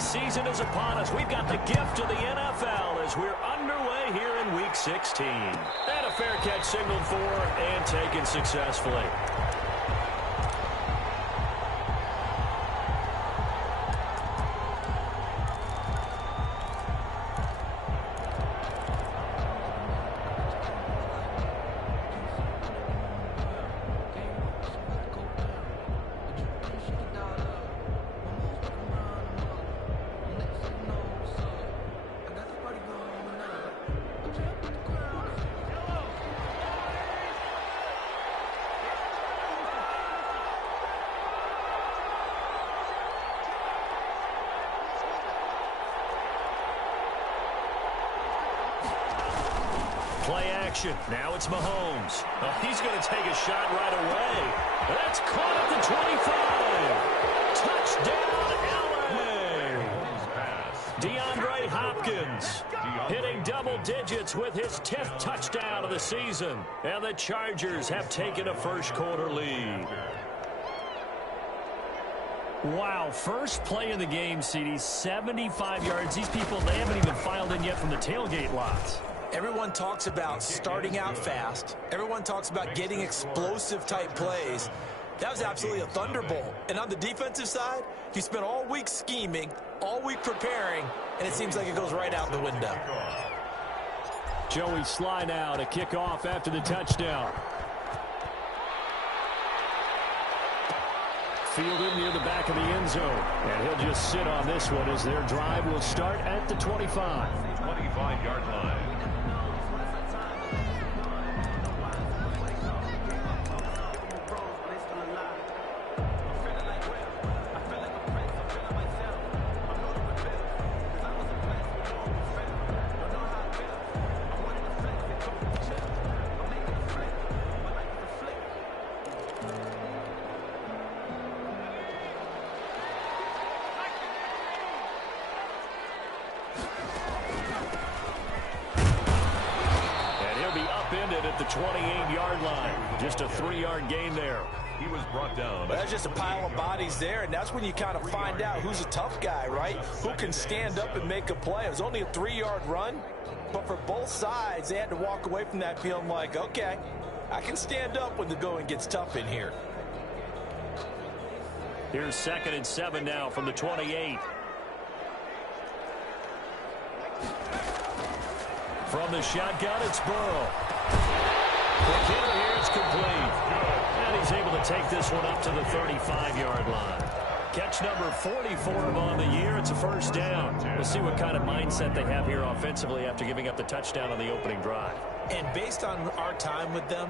season is upon us. We've got the gift of the NFL as we're underway here in Week 16. And a fair catch signaled for and taken successfully. Play action. Now it's Mahomes. Oh, he's going to take a shot right away. That's caught at the 25. Touchdown, LA. DeAndre Hopkins hitting double digits with his 10th touchdown of the season. And the Chargers have taken a first-quarter lead. Wow, first play in the game, CD, 75 yards. These people, they haven't even filed in yet from the tailgate lots. Everyone talks about starting out fast. Everyone talks about getting explosive-type plays. That was absolutely a thunderbolt. And on the defensive side, you spent all week scheming, all week preparing, and it seems like it goes right out the window. Joey Sly now to kick off after the touchdown. Fielded near the back of the end zone. And he'll just sit on this one as their drive will start at the 25. 25-yard line. At the 28-yard line. Just a 3-yard gain there. He was brought down. Well, that's just a pile of bodies there, and that's when you kind of find out who's a tough guy, right? Who can stand up and make a play. It was only a 3-yard run, but for both sides, they had to walk away from that feeling like, okay, I can stand up when the going gets tough in here. Here's 2nd and 7 now from the 28. From the shotgun, it's Burrow. Quick hitter here, it's complete. And he's able to take this one up to the 35-yard line. Catch number 40 for him on the year. It's a first down. We'll see what kind of mindset they have here offensively after giving up the touchdown on the opening drive. And based on our time with them,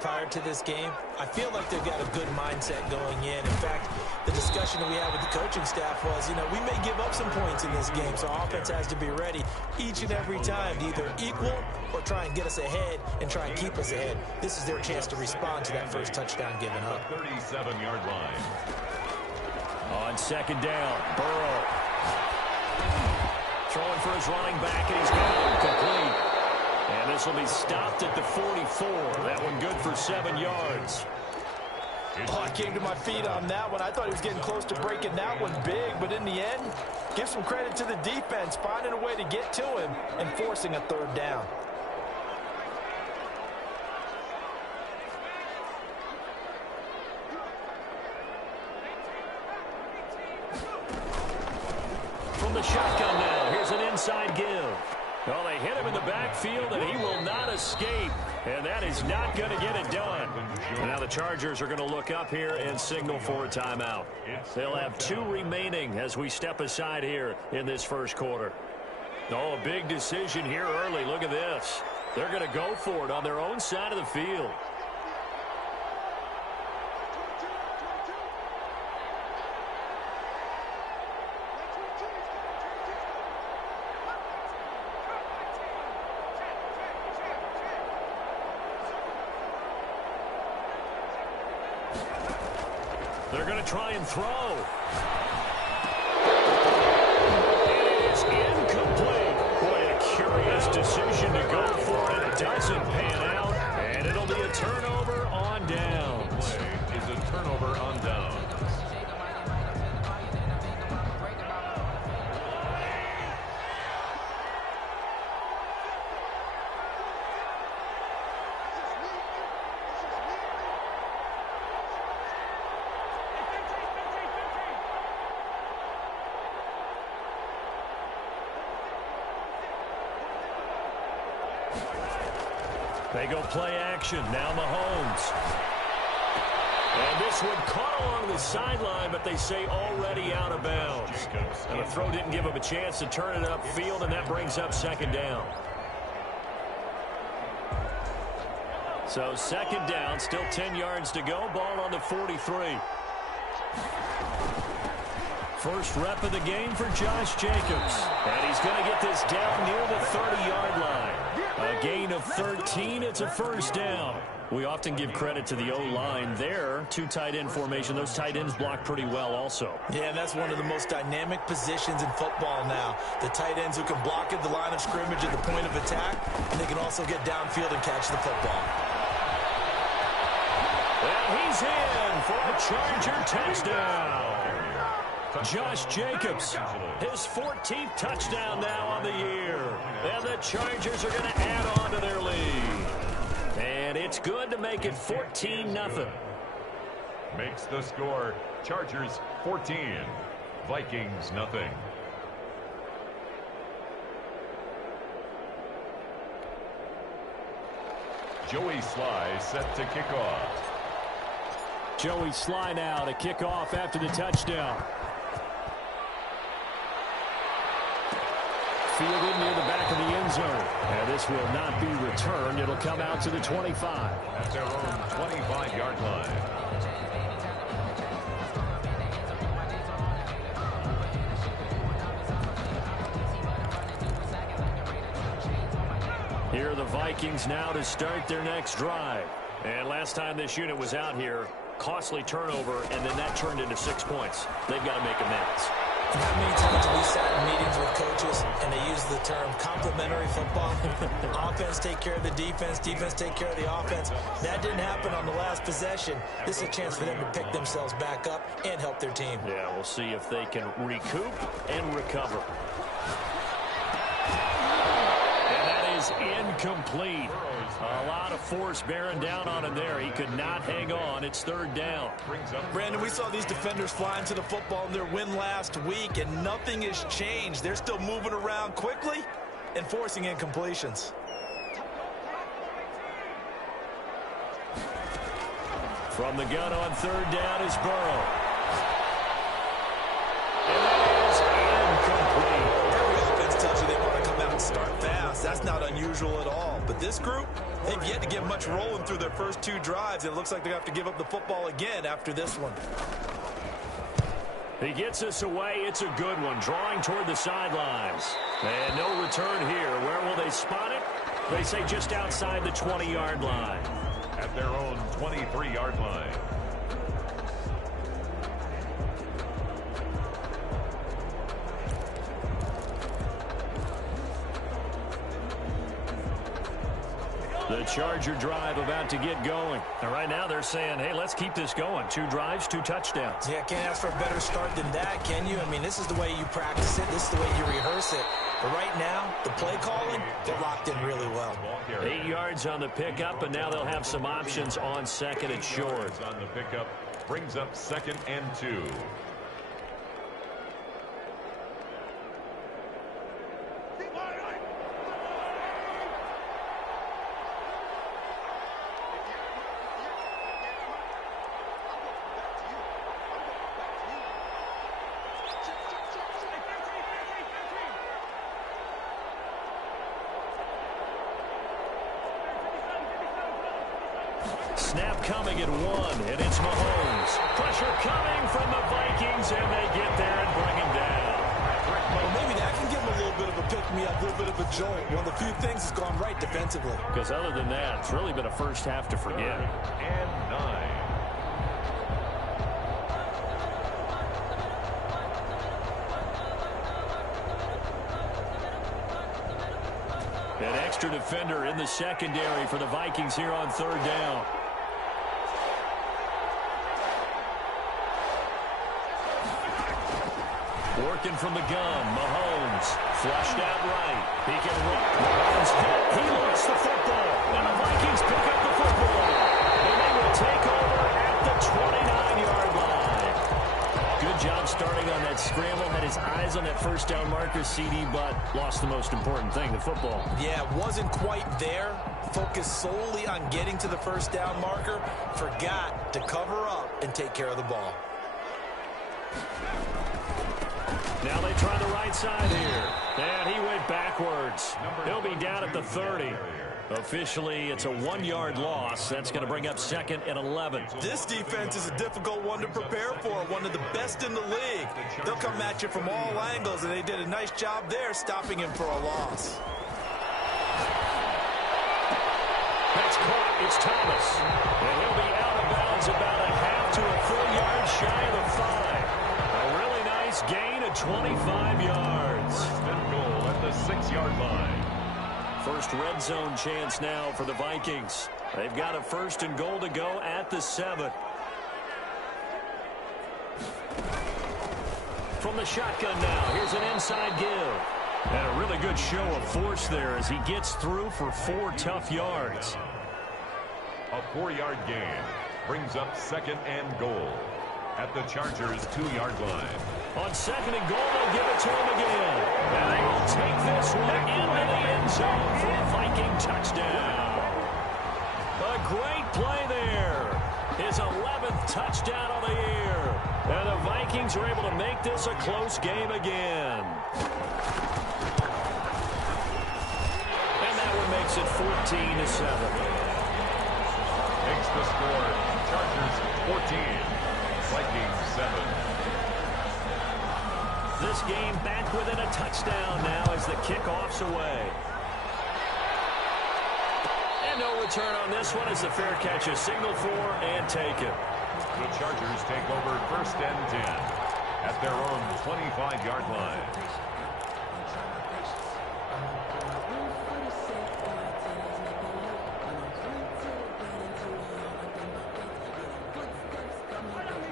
prior to this game, I feel like they've got a good mindset going in. In fact, the discussion that we had with the coaching staff was, we may give up some points in this game, so our offense has to be ready each and every time to either equal or try and get us ahead and try and keep us ahead. This is their chance to respond to that first touchdown given up. 37-yard line. On 2nd down, Burrow. Throwing for his running back, and he's got it complete. And this will be stopped at the 44. That one good for 7 yards. Oh, I came to my feet on that one. I thought he was getting close to breaking that one big, but in the end, give some credit to the defense, finding a way to get to him and forcing a 3rd down. From the shotgun now, here's an inside give. Well, they hit him in the backfield, and he will not escape. And that is not going to get it done. And now the Chargers are going to look up here and signal for a timeout. They'll have 2 remaining as we step aside here in this first quarter. Oh, a big decision here early. Look at this. They're going to go for it on their own side of the field. They're going to try and throw. It is incomplete. Boy, a curious decision to go for it. It doesn't pan out, and it'll be a turnover on downs. Is a turnover on downs. They go play action. Now Mahomes. And this one caught along the sideline, but they say already out of bounds. And the throw didn't give him a chance to turn it upfield, and that brings up second down. So second down, still 10 yards to go. Ball on the 43. First rep of the game for Josh Jacobs. And he's going to get this down near the 30-yard line. A gain of 13. It's a first down. We often give credit to the O-line there. Two tight end formation. Those tight ends block pretty well also. Yeah, and that's one of the most dynamic positions in football now. The tight ends who can block at the line of scrimmage at the point of attack, and they can also get downfield and catch the football. And he's in for a Charger touchdown. Josh Jacobs, his 14th touchdown now on the year. And the Chargers are going to add on to their lead. And it's good to make it 14-0. Makes the score Chargers 14, Vikings nothing. Joey Sly set to kick off. Joey Sly now to kick off after the touchdown. Fielded near the back of the end zone. And this will not be returned. It'll come out to the 25. At their own 25-yard line. Here are the Vikings now to start their next drive. And last time this unit was out here, costly turnover, and then that turned into 6 points. They've got to make amends. How many times have we sat in meetings with coaches and they use the term complementary football? Offense take care of the defense, defense take care of the offense. That didn't happen on the last possession. This is a chance for them to pick themselves back up and help their team. Yeah, we'll see if they can recoup and recover. And that is incomplete. A lot of force bearing down on him there. He could not hang on. It's third down. Brandon, we saw these defenders flying to the football in their win last week, and nothing has changed. They're still moving around quickly and forcing incompletions. From the gun on third down is Burrow. And that is incomplete. Every offense tells you they want to come out and start fast. That's not unusual at all. But this group, they've yet to get much rolling through their first two drives. It looks like they have to give up the football again after this one. He gets us away. It's a good one. Drawing toward the sidelines. And no return here. Where will they spot it? They say just outside the 20-yard line. At their own 23-yard line. The Charger drive about to get going. And right now they're saying, hey, let's keep this going. 2 drives, 2 touchdowns. Yeah, can't ask for a better start than that, can you? I mean, this is the way you practice it. This is the way you rehearse it. But right now, the play calling, they're locked in really well. 8 yards on the pickup, and now they'll have some options on second and short. On the pickup brings up 2nd and 2. Snap coming at 1, and it's Mahomes. Pressure coming from the Vikings, and they get there and bring him down. Well, maybe that can give them a little bit of a pick-me-up, a little bit of a jolt. One of the few things that's gone right defensively. Because other than that, it's really been a first half to forget. And 9. An extra defender in the secondary for the Vikings here on third down. Working from the gun, Mahomes flushed out right. He can run. Mahomes hit. He lost the football. And the Vikings pick up the football. And they will take over at the 29-yard line. Good job starting on that scramble, had his eyes on that first down marker, CD, but lost the most important thing, the football. Yeah, wasn't quite there. Focused solely on getting to the first down marker. Forgot to cover up and take care of the ball. Now they try the right side here. And he went backwards. He'll be down at the 30. Officially, it's a 1-yard loss. That's going to bring up 2nd and 11. This defense is a difficult one to prepare for, one of the best in the league. They'll come at you from all angles, and they did a nice job there stopping him for a loss. That's caught. It's Thomas. And he'll be out of bounds about a half to a full yard shy of the 5. A really nice gain of 25 yards. First and goal at the 6-yard line. First red zone chance now for the Vikings. They've got a 1st and goal to go at the 7. From the shotgun now, here's an inside give. And a really good show of force there as he gets through for 4 tough yards. A 4-yard gain brings up 2nd and goal at the Chargers' 2-yard line. On 2nd and goal, they'll give it to him again. And they will take this one into the end zone for a Viking touchdown. A great play there. His 11th touchdown of the year. And the Vikings are able to make this a close game again. And that one makes it 14-7. Makes the score Chargers 14, Vikings 7. This game back within a touchdown now as the kickoff's away. And no return on this one as the fair catch is signaled for and taken. The Chargers take over 1st and 10 at their own 25-yard line.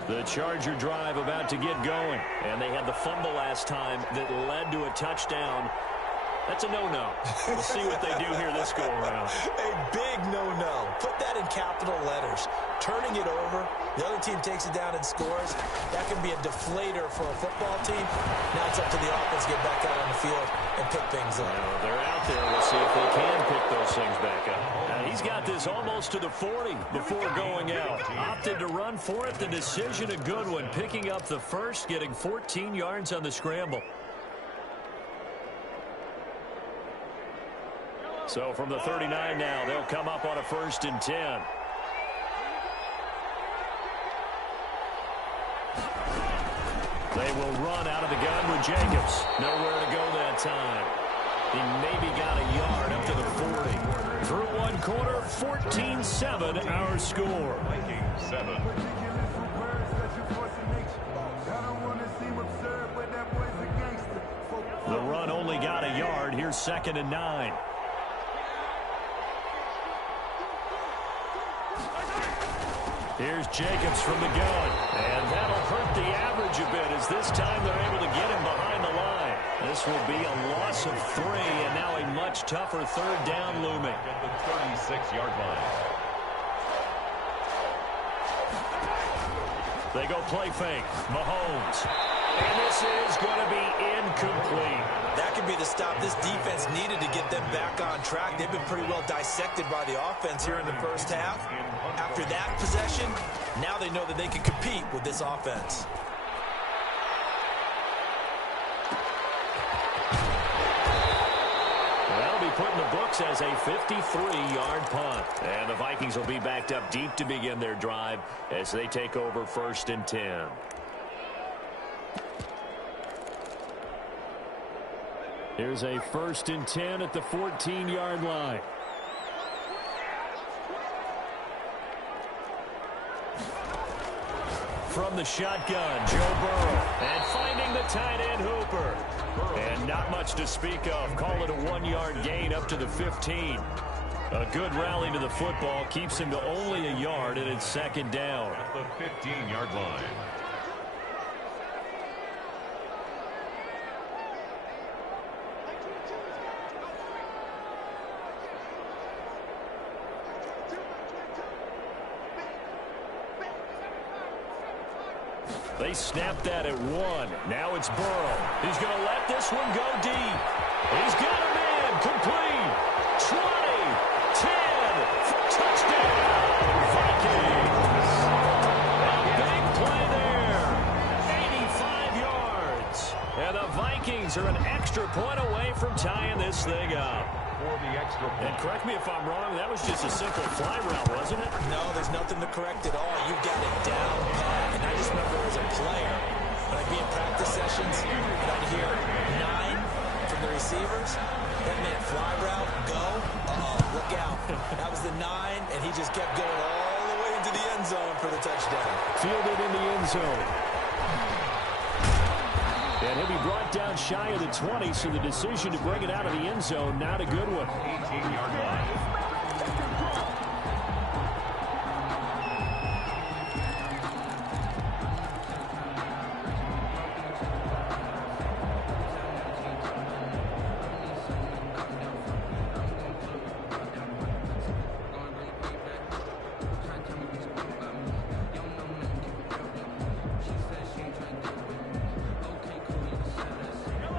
The Charger drive about to get going. And they had the fumble last time that led to a touchdown. That's a no-no. We'll see what they do here this go-around. A big no-no. Put that in capital letters. Turning it over, the other team takes it down and scores. That can be a deflator for a football team. Now it's up to the offense to get back out on the field and pick things up. Well, they're out there. We'll see if they can pick those things back up. Now, he's got this almost to the 40 before going out. Opted to run for it. The decision a good one. Picking up the first, getting 14 yards on the scramble. So from the 39 now, they'll come up on a 1st and 10. They will run out of the gun with Jacobs. Nowhere to go that time. He maybe got a yard up to the 40. Through one quarter, 14-7 our score. Vikings 7. The run only got a yard. Here's 2nd and 9. Here's Jacobs from the gun. And that'll hurt the average a bit as this time they're able to get him behind the line. This will be a loss of 3 and now a much tougher 3rd down looming. At the 36-yard line. They go play fake. Mahomes. And this is going to be incomplete. That could be the stop this defense needed to get them back on track. They've been pretty well dissected by the offense here in the first half. After that possession, now they know that they can compete with this offense. That'll be put in the books as a 53-yard punt. And the Vikings will be backed up deep to begin their drive as they take over 1st and 10. Here's a 1st and 10 at the 14-yard line. From the shotgun, Joe Burrow. And finding the tight end Hooper. And not much to speak of. Call it a 1-yard gain up to the 15. A good rally to the football keeps him to only a yard, and it's 2nd down. At the 15-yard line. They snapped that at 1. Now it's Burrow. He's going to let this one go deep. He's got him in. Complete. 20. 10. Touchdown. Vikings. A big play there. 85 yards. And the Vikings are an extra point away from tying this thing up. For the extra point. And correct me if I'm wrong, that was just a simple fly route, wasn't it? No, there's nothing to correct at all. You've got it down pat. And I just remember as a player, when I'd be in practice sessions, and I'd hear 9 from the receivers. That meant fly route, go, look out. That was the 9, and he just kept going all the way into the end zone for the touchdown. Fielded in the end zone. And he'll be brought down shy of the 20, so the decision to bring it out of the end zone, not a good one. 18-yard line.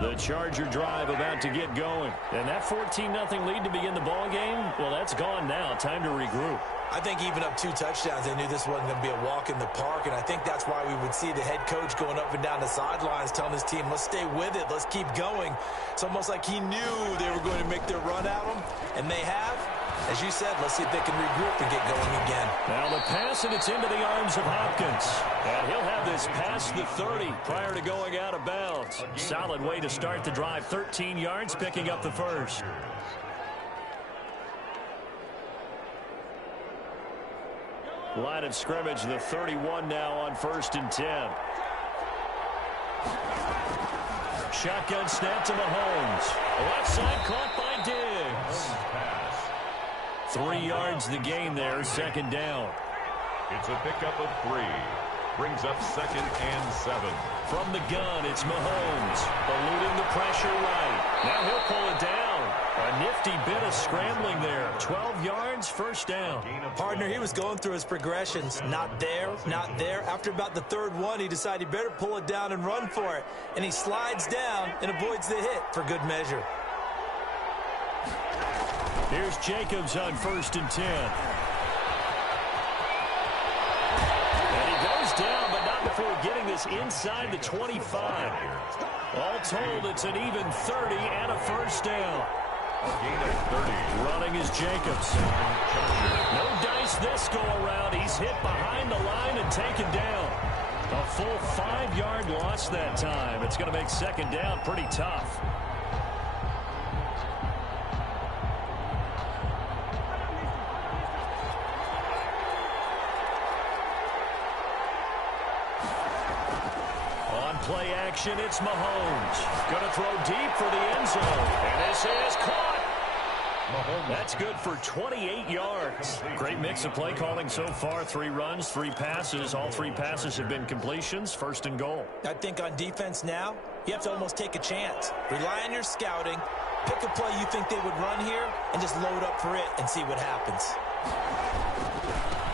The Charger drive about to get going. And that 14-0 lead to begin the ball game, well, that's gone now. Time to regroup. I think even up 2 touchdowns, they knew this wasn't going to be a walk in the park, and I think that's why we would see the head coach going up and down the sidelines telling his team, let's stay with it, let's keep going. It's almost like he knew they were going to make their run at him, and they have. As you said, let's see if they can regroup and get going again. Now the pass, and it's into the arms of Hopkins. And he'll have this past the 30 prior to going out of bounds. Solid way to start the drive. 13 yards, picking up the first. Line of scrimmage, the 31 now on 1st and 10. Shotgun snap to Mahomes. Left side caught by Diggs. 3 yards the gain there, 2nd down. It's a pickup of 3. Brings up 2nd and 7. From the gun, it's Mahomes. Eluding the pressure right. Now he'll pull it down. A nifty bit of scrambling there. 12 yards, 1st down. Partner, he was going through his progressions. Not there, not there. After about the 3rd one, he decided he better pull it down and run for it. And he slides down and avoids the hit for good measure. Here's Jacobs on 1st and 10. And he goes down, but not before getting this inside the 25. All told, it's an even 30 and a 1st down. A gain of 30. Running is Jacobs. No dice this go around. He's hit behind the line and taken down. A full 5-yard loss that time. It's going to make 2nd down pretty tough. Play action, it's Mahomes. Going to throw deep for the end zone. And this is caught. Mahomes. That's good for 28 yards. Great mix of play calling so far. 3 runs, 3 passes. All 3 passes have been completions. 1st and goal. I think on defense now, you have to almost take a chance. Rely on your scouting. Pick a play you think they would run here and just load up for it and see what happens.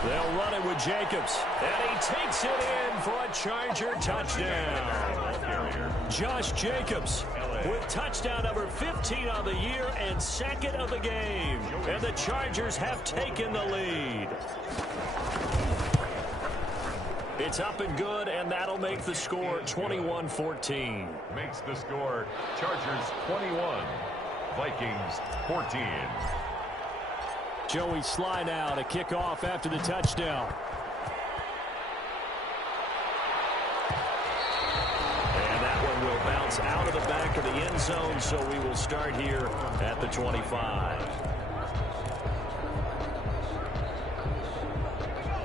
They'll run it with Jacobs. And he takes it in for a Charger touchdown. Josh Jacobs with touchdown number 15 on the year and 2nd of the game. And the Chargers have taken the lead. It's up and good, and that'll make the score 21-14. Makes the score Chargers 21, Vikings 14. Joey Sly now to kick off after the touchdown. And that one will bounce out of the back of the end zone, so we will start here at the 25.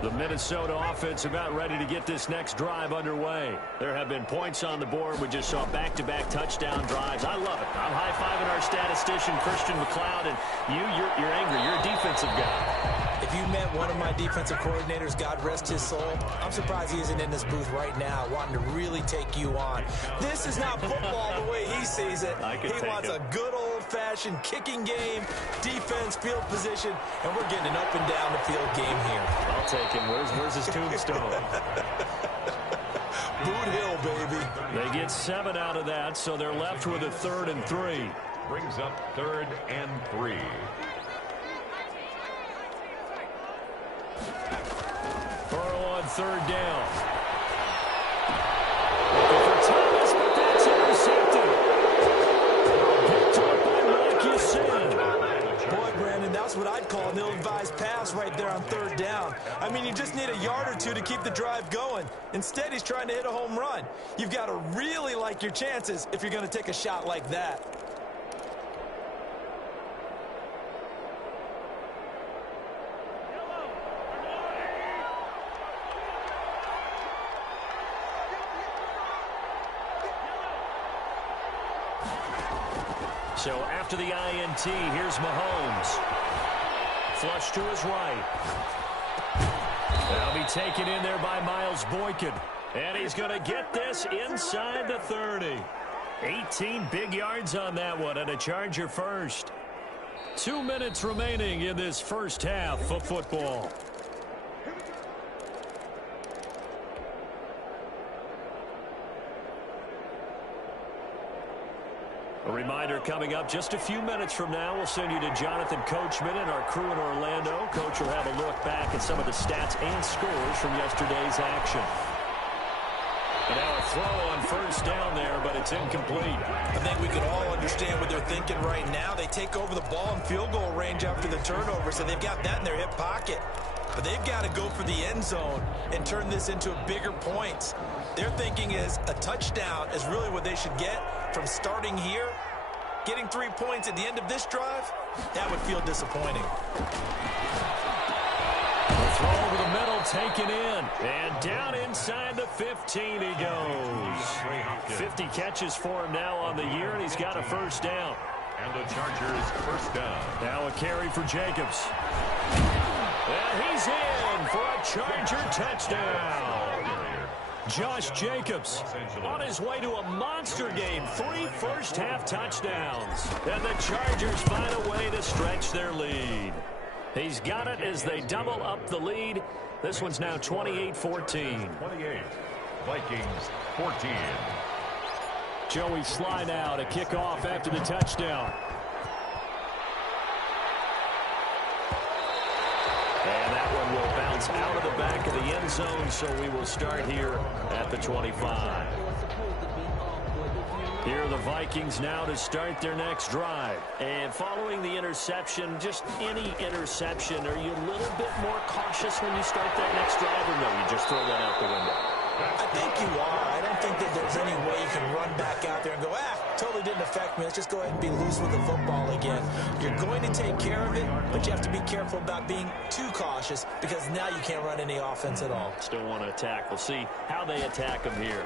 The Minnesota offense about ready to get this next drive underway. There have been points on the board. We just saw back-to-back touchdown drives. I love it. I'm high-fiving our statistician, Christian McLeod, and you're angry. You're a defensive guy. If you met one of my defensive coordinators, God rest his soul, I'm surprised he isn't in this booth right now wanting to really take you on. This is not football the way he sees it. He wants a good old-fashioned kicking game, defense, field position, and we're getting an up and down the field game here. I'll take him. Where's his tombstone? Boot Hill, baby. They get 7 out of that, so they're left with a 3rd and 3. Brings up 3rd and 3. Burrow on 3rd down. Looking for Thomas, but that's intercepted. Picked up by Marcus Sin. Boy, Brandon, that's what I'd call an ill-advised pass right there on 3rd down. I mean, you just need a yard or two to keep the drive going. Instead, he's trying to hit a home run. You've got to really like your chances if you're going to take a shot like that. So after the INT, here's Mahomes. Flush to his right. That'll be taken in there by Miles Boykin. And he's going to get this inside the 30. 18 big yards on that one, and a Charger first. 2 minutes remaining in this first half of football. A reminder coming up just a few minutes from now, we'll send you to Jonathan Coachman and our crew in Orlando. Coach will have a look back at some of the stats and scores from yesterday's action. And now a throw on 1st down there, but it's incomplete. I think we could all understand what they're thinking right now. They take over the ball in field goal range after the turnover, so they've got that in their hip pocket. But they've got to go for the end zone and turn this into bigger points. Their thinking is a touchdown is really what they should get from starting here. Getting 3 points at the end of this drive, that would feel disappointing. The throw over the middle, taken in. And down inside the 15 he goes. 50 catches for him now on the year, and he's got a 1st down. And the Chargers 1st down. Now a carry for Jacobs. And he's in for a Charger touchdown. Josh Jacobs on his way to a monster game. 3 first-half touchdowns. And the Chargers find a way to stretch their lead. He's got it as they double up the lead. This one's now 28-14. 28. Vikings 14. Joey slide out, a kickoff after the touchdown. And that one will bounce out of the back of the end zone, so we will start here at the 25. Here are the Vikings now to start their next drive. And following the interception, just any interception, are you a little bit more cautious when you start that next drive, or no, you just throw that out the window? I think you are. I don't think that there's any way you can run back out there and go, totally didn't affect me. Let's just go ahead and be loose with the football again. You're going to take care of it, but you have to be careful about being too cautious because now you can't run any offense at all. Still want to attack. We'll see how they attack them here.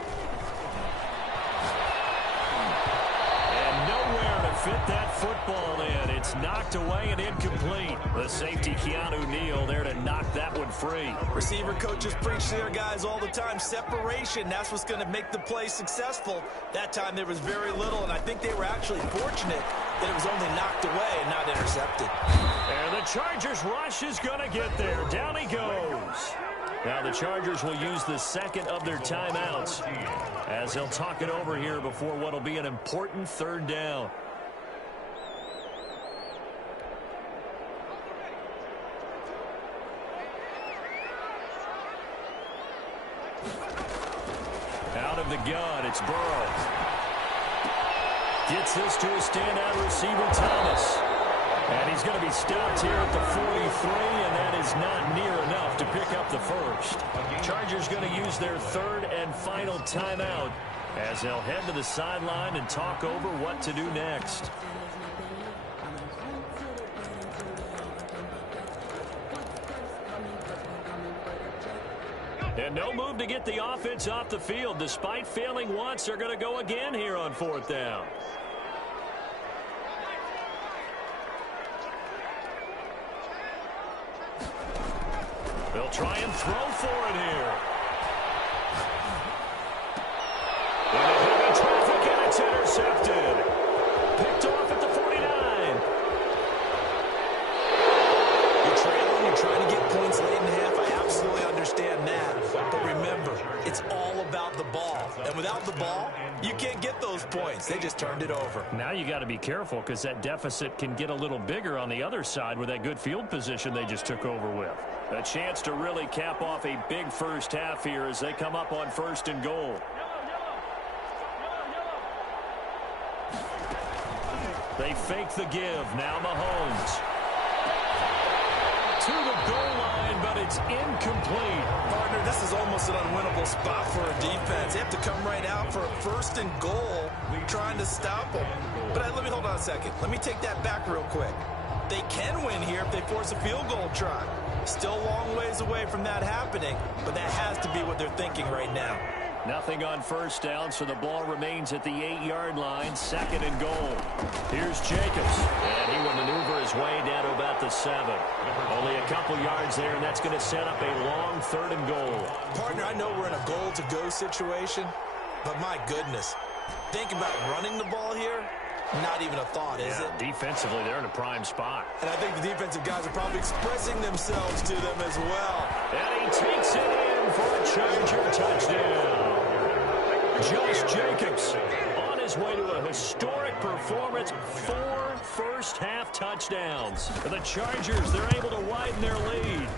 And nowhere to fit that football in. It's knocked away and incomplete. The safety, Keanu Neal, there to knock that one free. Receiver coaches preach to their guys all the time. Separation, that's what's going to make the play successful. That time there was very little, and I think they were actually fortunate that it was only knocked away and not intercepted. And the Chargers rush is going to get there. Down he goes. Now the Chargers will use the second of their timeouts as they'll talk it over here before what will be an important 3rd down. Out of the gun, it's Burrow. Gets this to a standout receiver, Thomas. And he's going to be stopped here at the 43, and that is not near enough to pick up the 1st. Chargers going to use their 3rd and final timeout as they'll head to the sideline and talk over what to do next. And no move to get the offense off the field. Despite failing once, they're going to go again here on 4th down. They'll try and throw for it here. Into heavy traffic, and it's intercepted. Picked off at the 49. You're trailing, you're trying to get points late in the half. I absolutely understand that. But remember, it's all about the ball. get those points. They just turned it over. Now you got to be careful because that deficit can get a little bigger on the other side with that good field position they just took over with. A chance to really cap off a big first half here as they come up on 1st and goal. They fake the give. Now Mahomes. To the goal line, but it's incomplete. Partner, this is almost an unwinnable spot for a defense. They have to come right out for a 1st and goal trying to stop them. But let me hold on a second. Let me take that back real quick. They can win here if they force a field goal try. Still a long ways away from that happening, but that has to be what they're thinking right now. Nothing on 1st down, so the ball remains at the 8-yard line, 2nd and goal. Here's Jacobs, and he will maneuver his way down to about the 7. Only a couple yards there, and that's going to set up a long 3rd and goal. Partner, I know we're in a goal-to-go situation, but my goodness, think about running the ball here. Not even a thought, is it? Defensively, they're in a prime spot. And I think the defensive guys are probably expressing themselves to them as well. And he takes it in for a Charger touchdown. Josh Jacobs on his way to a historic performance, 4 first-half touchdowns. For the Chargers, they're able to widen their lead.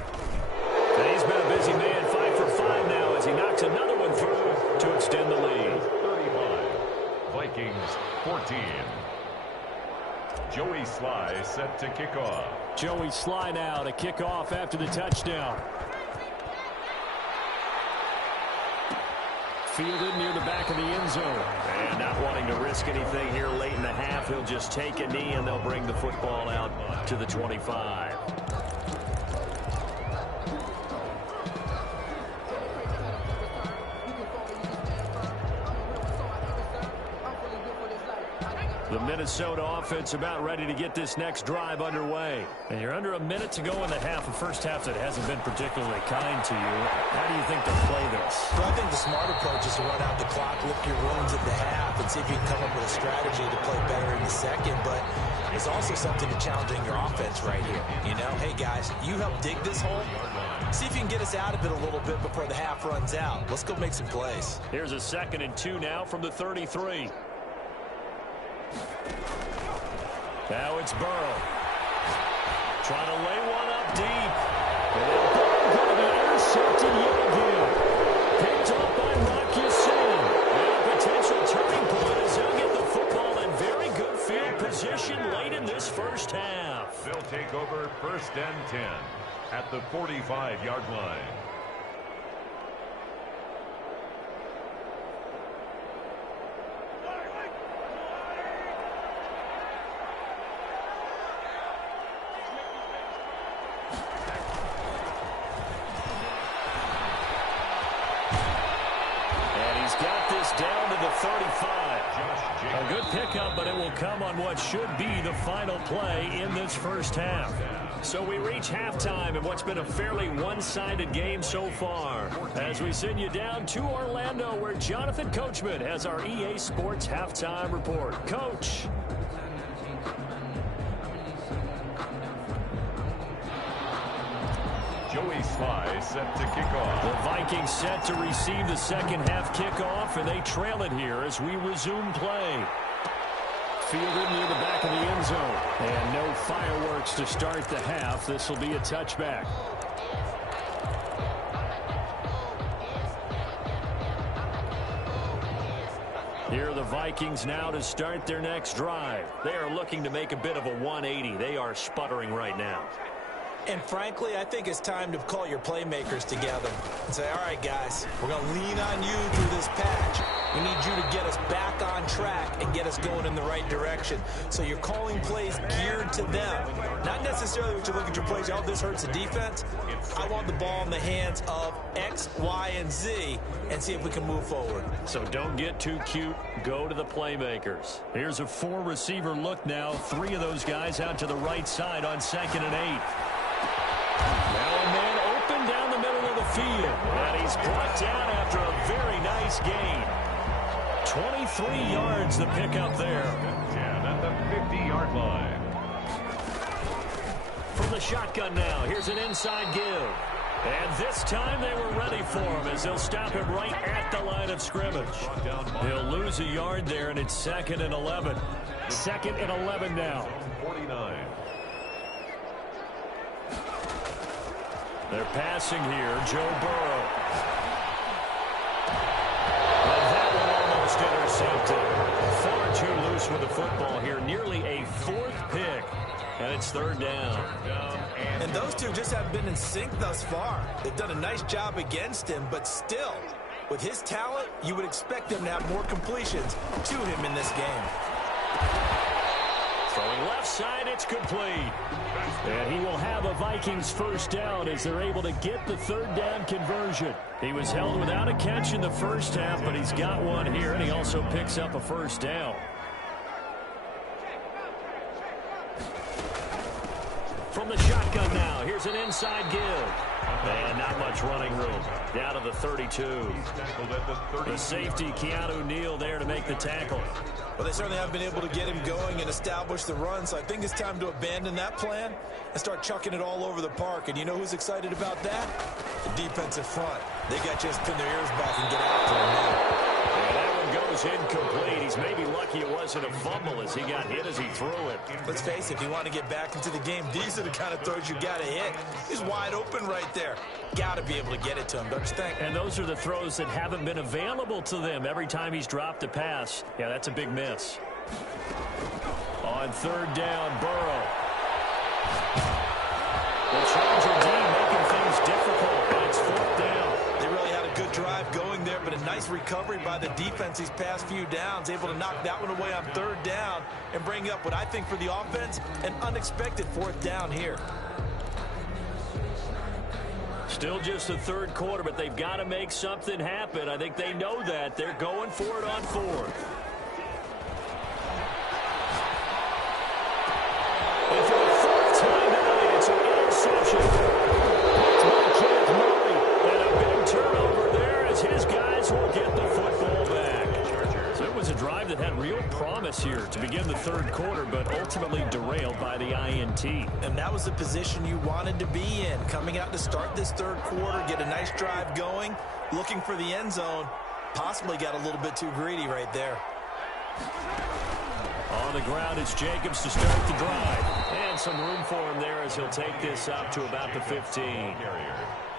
And he's been a busy man, 5 for 5 now as he knocks another one through to extend the lead. 35, Vikings 14. Joey Sly set to kick off. Joey Sly now to kick off after the touchdown. Fielded near the back of the end zone. And not wanting to risk anything here late in the half, he'll just take a knee and they'll bring the football out to the 25. The Minnesota offense about ready to get this next drive underway. And you're under a minute to go in the half. A first half that hasn't been particularly kind to you. How do you think they'll play this? Well, I think the smart approach is to run out the clock, lick your wounds at the half, and see if you can come up with a strategy to play better in the second. But there's also something to challenging your offense right here. You know, hey, guys, you help dig this hole. See if you can get us out of it a little bit before the half runs out. Let's go make some plays. Here's a 2nd and 2 now from the 33. Now it's Burrow. Trying to lay one up deep. And that ball going to be intercepted yet again. Picked up by Rocky Sin. And a potential turning point as he'll get the football in very good field position late in this first half. They'll take over 1st and 10 at the 45-yard line. Down to the 35. A good pickup, but it will come on what should be the final play in this first half. So we reach halftime in what's been a fairly one-sided game so far. As we send you down to Orlando, where Jonathan Coachman has our EA Sports halftime report. Coach. Joey Sly set to kick off. The Vikings set to receive the second half kickoff, and they trail it here as we resume play. Fielded near the back of the end zone. And no fireworks to start the half. This will be a touchback. Here are the Vikings now to start their next drive. They are looking to make a bit of a 180. They are sputtering right now. And frankly, I think it's time to call your playmakers together and say, all right, guys, we're going to lean on you through this patch. We need you to get us back on track and get us going in the right direction. So you're calling plays geared to them. Not necessarily what you look at your plays, oh, this hurts the defense. I want the ball in the hands of X, Y, and Z and see if we can move forward. So don't get too cute. Go to the playmakers. Here's a 4-receiver look now. 3 of those guys out to the right side on 2nd and 8. Now a man open down the middle of the field. And he's brought down after a very nice gain. 23 yards the pickup there. 10 at the 50-yard line. From the shotgun now, here's an inside give. And this time they were ready for him as they'll stop him right at the line of scrimmage. He'll lose a yard there, and it's 2nd and 11. 2nd and 11 now. 49. They're passing here, Joe Burrow. And that one almost intercepted. Far too loose with the football here. Nearly a 4th pick. And it's 3rd down. And those two just haven't been in sync thus far. They've done a nice job against him, but still, with his talent, you would expect him to have more completions to him in this game. Throwing left side, it's complete. And he will have a Vikings 1st down as they're able to get the 3rd down conversion. He was held without a catch in the first half, but he's got one here, and he also picks up a 1st down. From the shotgun now, here's an inside give. And not much running room. Down to the 32. The safety, Keanu Neal, there to make the tackle. Well, they certainly haven't been able to get him going and establish the run, so I think it's time to abandon that plan and start chucking it all over the park. And you know who's excited about that? The defensive front. They got to just pin their ears back and get after him now. And that one goes incomplete. He's maybe lucky it wasn't a fumble as he got hit as he threw it. Let's face it, if you want to get back into the game, these are the kind of throws you got to hit. He's wide open right there. Got to be able to get it to him, don't you think? And those are the throws that haven't been available to them every time he's dropped a pass. Yeah, that's a big miss. On 3rd down, Burrow. The Charger D making things difficult, but it's 4th down. They really had a good drive going there, but a nice recovery by the defense these past few downs, able to knock that one away on 3rd down and bring up what I think for the offense, an unexpected 4th down here. Still just the 3rd quarter, but they've got to make something happen. I think they know that. They're going for it on 4th. And for the 4th time tonight, it's an interception. It's by Kenneth Murray. And a big turnover there as his guys will get the football back. So it was a drive that had real promise here to begin the 3rd quarter, but ultimately derailed by the INT. And that was the position you wanted to be in. Coming out to start this 3rd quarter, get a nice drive going, looking for the end zone. Possibly got a little bit too greedy right there. On the ground, it's Jacobs to start the drive. And some room for him there as he'll take this up to about the 15.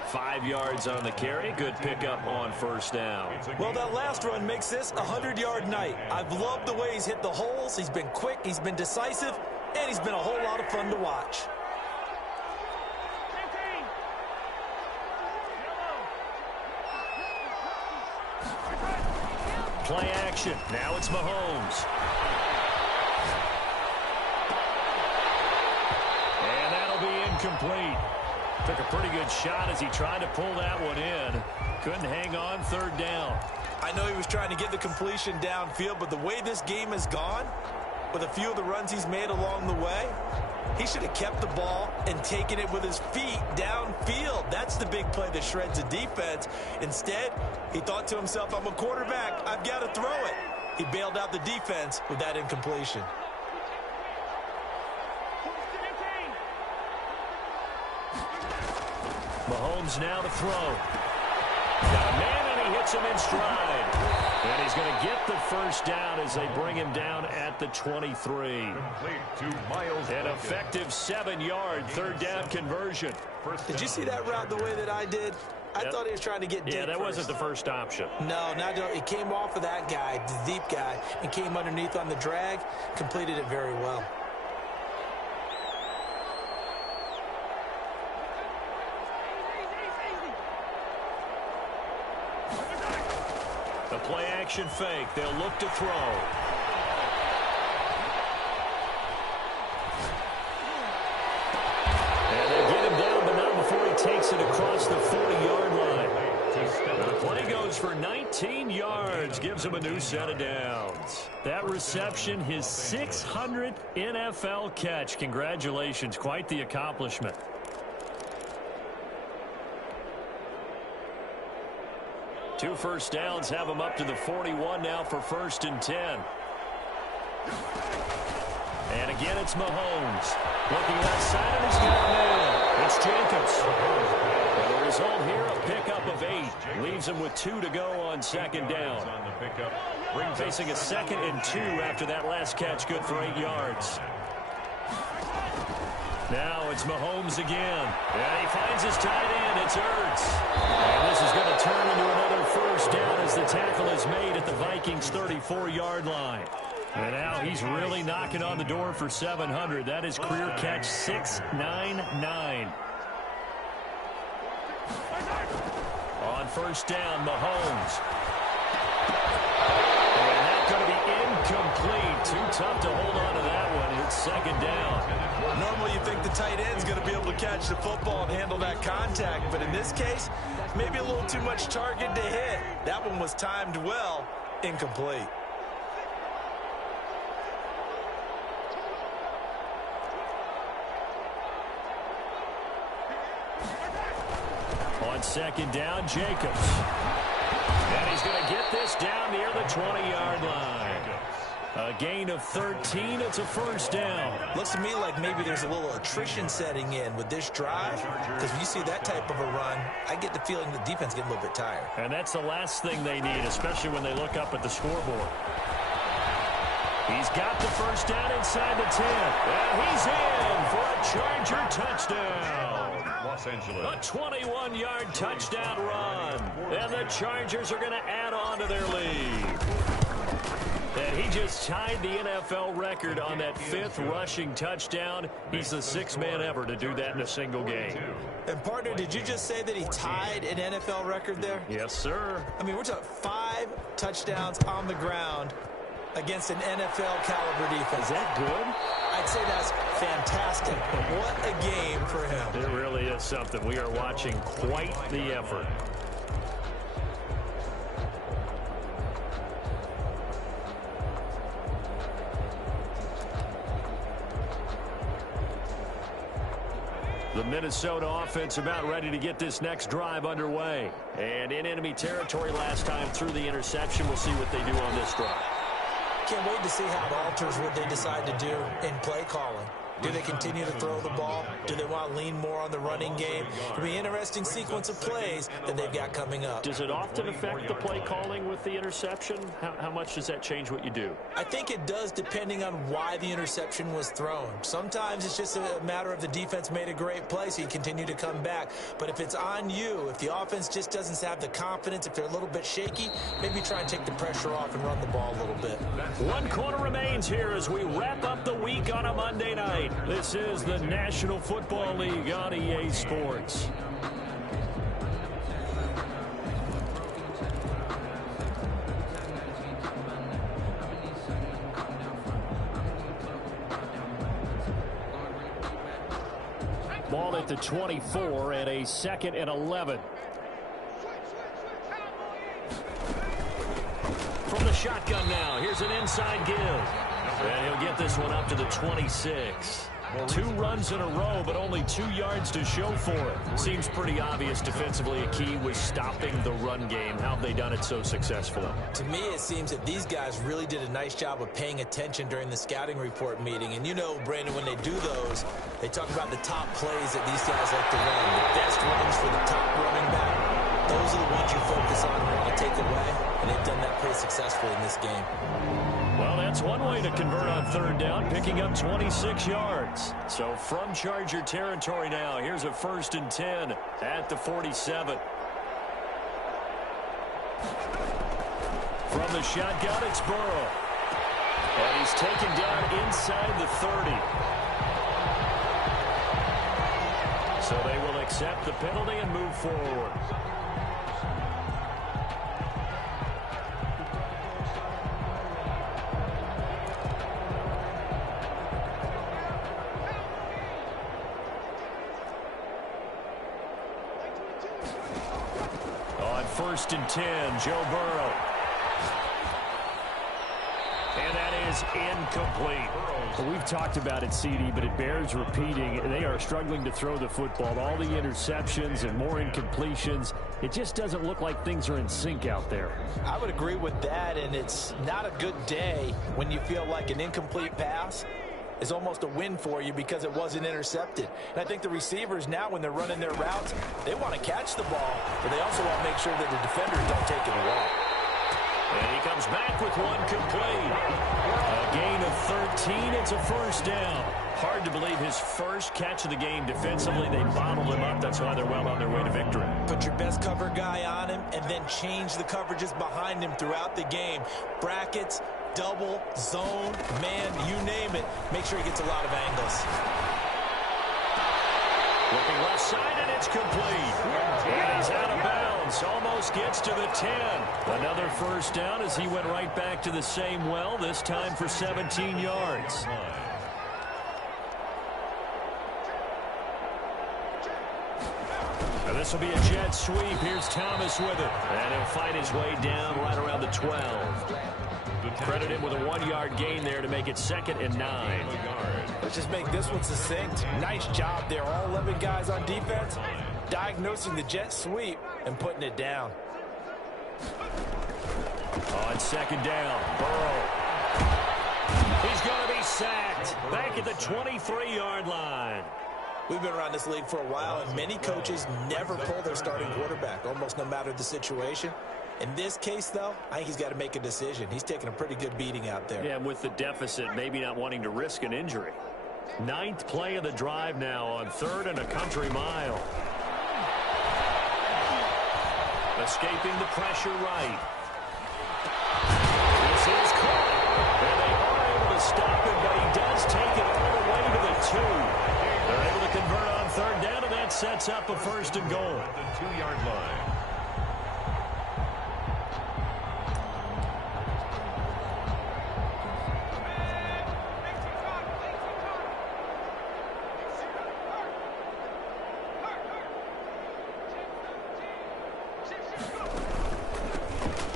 5 yards on the carry. Good pickup on 1st down. Well, that last run makes this a 100-yard night. I've loved the way he's hit the holes. He's been quick, he's been decisive, and he's been a whole lot of fun to watch. Play action. Now it's Mahomes. And that'll be incomplete. Took a pretty good shot as he tried to pull that one in. Couldn't hang on 3rd down. I know he was trying to get the completion downfield, but the way this game has gone, with a few of the runs he's made along the way, he should have kept the ball and taken it with his feet downfield. That's the big play that shreds the defense. Instead, he thought to himself, I'm a quarterback, I've got to throw it. He bailed out the defense with that incompletion. Mahomes now to throw. Got a man, and he hits him in stride. And he's going to get the 1st down as they bring him down at the 23. An effective 7-yard 3rd down conversion. Did you see that route the way that I did? I thought he was trying to get deep. Yeah, that wasn't the first option. No, it came off of that guy, the deep guy, and came underneath on the drag, completed it very well. The play action fake. They'll look to throw. And they get him down, but not before he takes it across the 40-yard line. The play goes for 19 yards, gives him a new set of downs. That reception, his 600th NFL catch. Congratulations, quite the accomplishment. Two 1st downs have him up to the 41 now for 1st and 10. And again, it's Mahomes. Looking left side, and he's got a man. It's Jacobs. And the result here, a pickup of 8. Leaves him with 2 to go on second down. Facing a 2nd and 2 after that last catch, good for 8 yards. Now it's Mahomes again. And he finds his tight end. It's Ertz. And this is going to turn into another first down as the tackle is made at the Vikings' 34-yard line. And now he's really knocking on the door for 700. That is career catch 699. On first down, Mahomes. And that's going to be incomplete. Too tough to hold on to that one. It's second down. Normally you think the tight end's going to be able to catch the football and handle that contact, but in this case, maybe a little too much target to hit. That one was timed well, incomplete. On second down, Jacobs. And he's going to get this down near the 20-yard line. A gain of 13. It's a first down. Looks to me like maybe there's a little attrition setting in with this drive, because when you see that type of a run, I get the feeling the defense getting a little bit tired. And that's the last thing they need, especially when they look up at the scoreboard. He's got the first down inside the 10. And he's in for a Charger touchdown. Los Angeles. A 21-yard touchdown run. And the Chargers are going to add on to their lead. And he just tied the NFL record on that 5th rushing touchdown. He's the 6th man ever to do that in a single game. And, partner, did you just say that he tied an NFL record there? Yes, sir. I mean, we're talking 5 touchdowns on the ground against an NFL-caliber defense. Is that good? I'd say that's fantastic. What a game for him. It really is something. We are watching quite the effort. The Minnesota offense about ready to get this next drive underway. And in enemy territory last time through the interception. We'll see what they do on this drive. Can't wait to see how it alters what they decide to do in play calling. Do they continue to throw the ball? Do they want to lean more on the running game? It'll be an interesting sequence of plays that they've got coming up. Does it often affect the play calling with the interception? How much does that change what you do? I think it does, depending on why the interception was thrown. Sometimes it's just a matter of the defense made a great play, so you continue to come back. But if it's on you, if the offense just doesn't have the confidence, if they're a little bit shaky, maybe try and take the pressure off and run the ball a little bit. 1 quarter remains here as we wrap up the week on a Monday night. This is the National Football League on EA Sports. Ball at the 24 and a 2nd and 11. From the shotgun now, here's an inside give. And he'll get this one up to the 26. 2 runs in a row, but only 2 yards to show for it. Seems pretty obvious defensively a key was stopping the run game. How have they done it so successfully? To me, it seems that these guys really did a nice job of paying attention during the scouting report meeting. And you know, Brandon, when they do those, they talk about the top plays that these guys like to run. The best runs for the top running back. Those are the ones you focus on and want to take away. And they've done that pretty successfully in this game. Well, that's one way to convert on 3rd down, picking up 26 yards. So from Charger territory now, here's a 1st and 10 at the 47. From the shotgun, it's Burrow. And he's taken down inside the 30. So they will accept the penalty and move forward. On 1st and 10, Joe Burrow. And that is incomplete. We've talked about it, CD, but it bears repeating. They are struggling to throw the football. All the interceptions and more incompletions. It just doesn't look like things are in sync out there. I would agree with that, and it's not a good day when you feel like an incomplete pass is almost a win for you because it wasn't intercepted. And I think the receivers now, when they're running their routes, they want to catch the ball, but they also want to make sure that the defenders don't take it away. And he comes back with one complete. A gain of 13. It's a first down. Hard to believe his first catch of the game defensively. They bottled him up. That's why they're well on their way to victory. Put your best cover guy on him and then change the coverages behind him throughout the game. Brackets, double, zone, man, you name it. Make sure he gets a lot of angles. Looking left side, and it's complete. And he's out of bounds. Almost gets to the 10. Another first down as he went right back to the same well, this time for 17 yards. Now this will be a jet sweep. Here's Thomas with it. And he'll find his way down right around the 12. Credit him with a 1-yard gain there to make it 2nd and 9. Let's just make this one succinct. Nice job there. All 11 guys on defense diagnosing the jet sweep and putting it down. On 2nd down, Burrow. He's going to be sacked. Back at the 23-yard line. We've been around this league for a while, and many coaches never pull their starting quarterback, almost no matter the situation. In this case, though, I think he's got to make a decision. He's taking a pretty good beating out there. Yeah, with the deficit, maybe not wanting to risk an injury. 9th play of the drive now on 3rd and a country mile. Escaping the pressure right. This is caught. And they are able to stop it, but he does take it all the way to the 2. They're able to convert on 3rd down, and that sets up a 1st and goal. At the 2-yard line.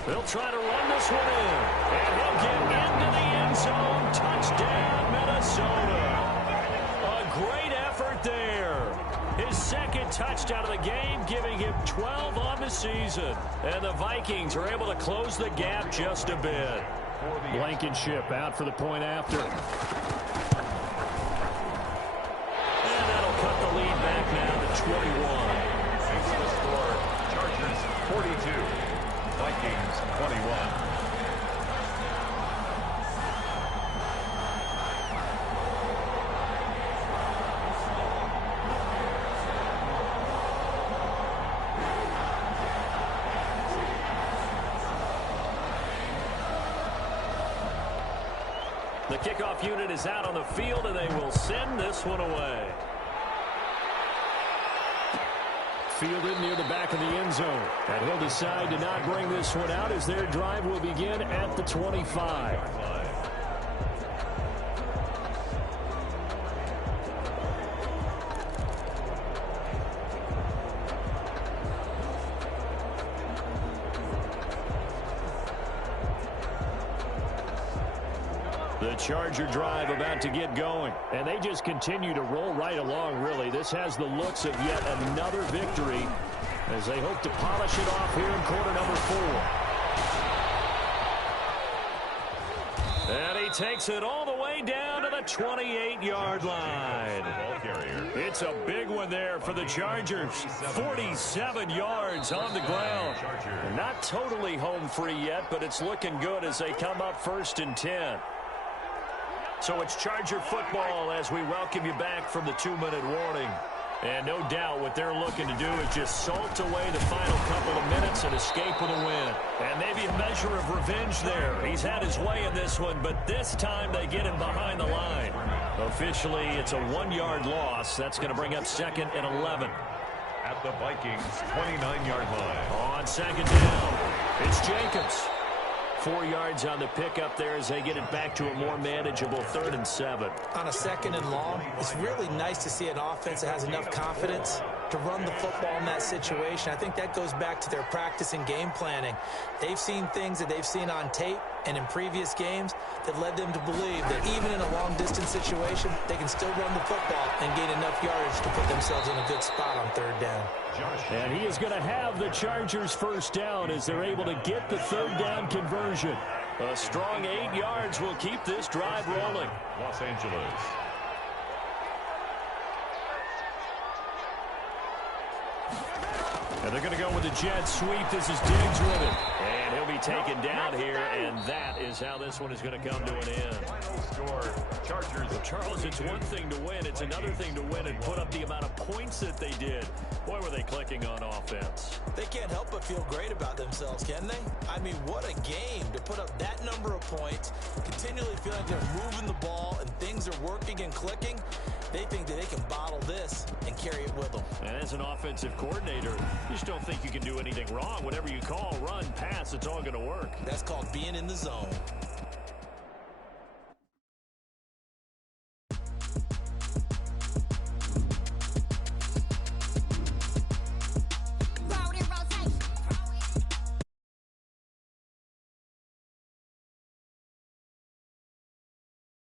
They'll try to run this one in. And he'll get into the end zone. Touchdown, Minnesota. A great effort there. His 2nd touchdown of the game, giving him 12 on the season. And the Vikings are able to close the gap just a bit. Blankenship out for the point after. And that'll cut the lead back now to 21. Makes the score Chargers 42. Vikings 21. The kickoff unit is out on the field, and they will send this one away. Fielded near the back of the end zone. And he'll decide to not bring this one out as their drive will begin at the 25. The Charger drive about to get going. And they just continue to roll right along, really. This has the looks of yet another victory as they hope to polish it off here in quarter number 4. And he takes it all the way down to the 28-yard line. It's a big one there for the Chargers. 47 yards on the ground. Not totally home free yet, but it's looking good as they come up 1st and 10. So it's Charger football as we welcome you back from the 2-minute warning. And no doubt what they're looking to do is just salt away the final couple of minutes and escape with a win. And maybe a measure of revenge there. He's had his way in this one, but this time they get him behind the line. Officially, it's a 1-yard loss. That's going to bring up 2nd and 11. At the Vikings 29-yard line. On 2nd down, it's Jacobs. 4 yards on the pickup there as they get it back to a more manageable 3rd and 7. On a 2nd and long, it's really nice to see an offense that has enough confidence to run the football in that situation. I think that goes back to their practice and game planning. They've seen things that they've seen on tape and in previous games that led them to believe that even in a long-distance situation, they can still run the football and gain enough yardage to put themselves in a good spot on 3rd down. And he is going to have the Chargers 1st down as they're able to get the 3rd down conversion. A strong 8 yards will keep this drive rolling. Los Angeles. And they're going to go with the jet sweep. This is Diggs with it. And he'll be taken down here, and that is how this one is going to come to an end. Final score, Chargers. Charles, it's one thing to win. It's another thing to win and put up the amount of points that they did. Boy, were they clicking on offense. They can't help but feel great about themselves, can they? I mean, what a game to put up that number of points, continually feel like they're moving the ball and things are working and clicking. They think that they can bottle this and carry it with them. And as an offensive coordinator, you just don't think you can do anything wrong. Whatever you call, run, pass, it's all going to work. That's called being in the zone.